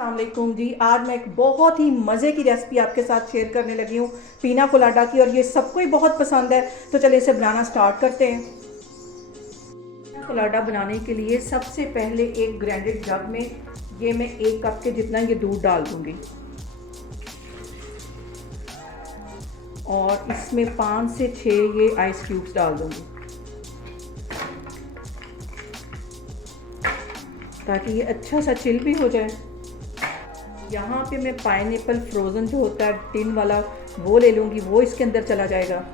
अस्सलामुअलैकुम जी। आज मैं एक बहुत ही मज़े की रेसिपी आपके साथ शेयर करने लगी हूँ पीना कोलाडा की, और ये सबको ही बहुत पसंद है। तो चलिए इसे बनाना स्टार्ट करते हैं। पीना कोलाडा बनाने के लिए सबसे पहले एक ग्राइंडेड जग में ये मैं 1 कप के जितना ये दूध डाल दूँगी और इसमें 5 से 6 ये आइस क्यूब्स डाल दूँगी ताकि ये अच्छा सा चिल भी हो जाए। यहाँ पे मैं पाइनएप्पल फ्रोज़न जो होता है टिन वाला वो ले लूँगी, वो इसके अंदर चला जाएगा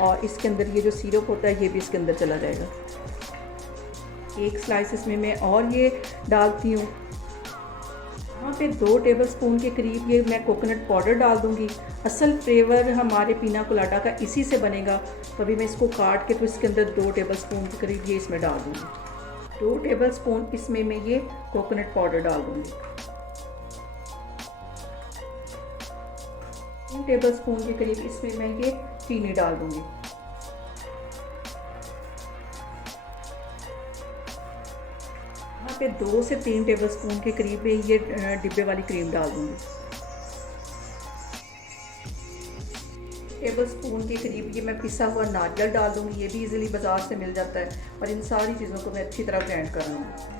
और इसके अंदर ये जो सिरप होता है ये भी इसके अंदर चला जाएगा। एक स्लाइस इसमें मैं और ये डालती हूँ। यहाँ पे 2 टेबलस्पून के करीब ये मैं कोकोनट पाउडर डाल दूँगी। असल फ्लेवर हमारे पीना कोलाडा का इसी से बनेगा, तो अभी मैं इसको काट के तो इसके अंदर 2 टेबलस्पून के करीब ये इसमें डाल दूँगी। 2 टेबलस्पून इसमें मैं ये कोकोनट पाउडर डाल दूँगी। 3 टेबलस्पून के करीब इसमें मैं ये चीनी डाल दूँगी। यहाँ पे 2 से 3 टेबलस्पून के करीब में ये डिब्बे वाली क्रीम डाल दूँगी। टेबलस्पून के करीब ये मैं पिसा हुआ नारियल डाल दूँगी, ये भी इजीली बाज़ार से मिल जाता है। और इन सारी चीज़ों को मैं अच्छी तरह ग्राइंड कर लूँगी।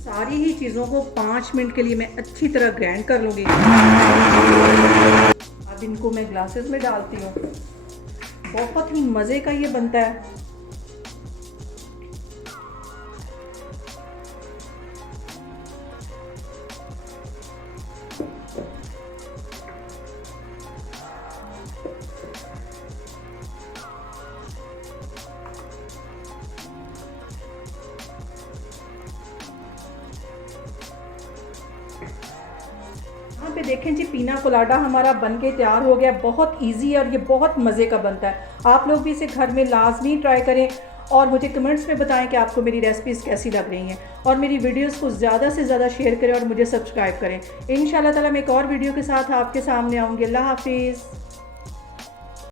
सारी ही चीज़ों को 5 मिनट के लिए मैं अच्छी तरह ग्राइंड कर लूँगी। अब इनको मैं ग्लासेस में डालती हूँ। बहुत ही मज़े का ये बनता है। यहाँ पे देखें जी, पीना कोलाडा हमारा बनके तैयार हो गया। बहुत इजी है और ये बहुत मज़े का बनता है। आप लोग भी इसे घर में लाजमी ट्राई करें और मुझे कमेंट्स में बताएं कि आपको मेरी रेसिपीज़ कैसी लग रही हैं। और मेरी वीडियोस को ज़्यादा से ज़्यादा शेयर करें और मुझे सब्सक्राइब करें। इंशाल्लाह ताला मैं एक और वीडियो के साथ आपके सामने आऊँगी। अल्लाह हाफिज़।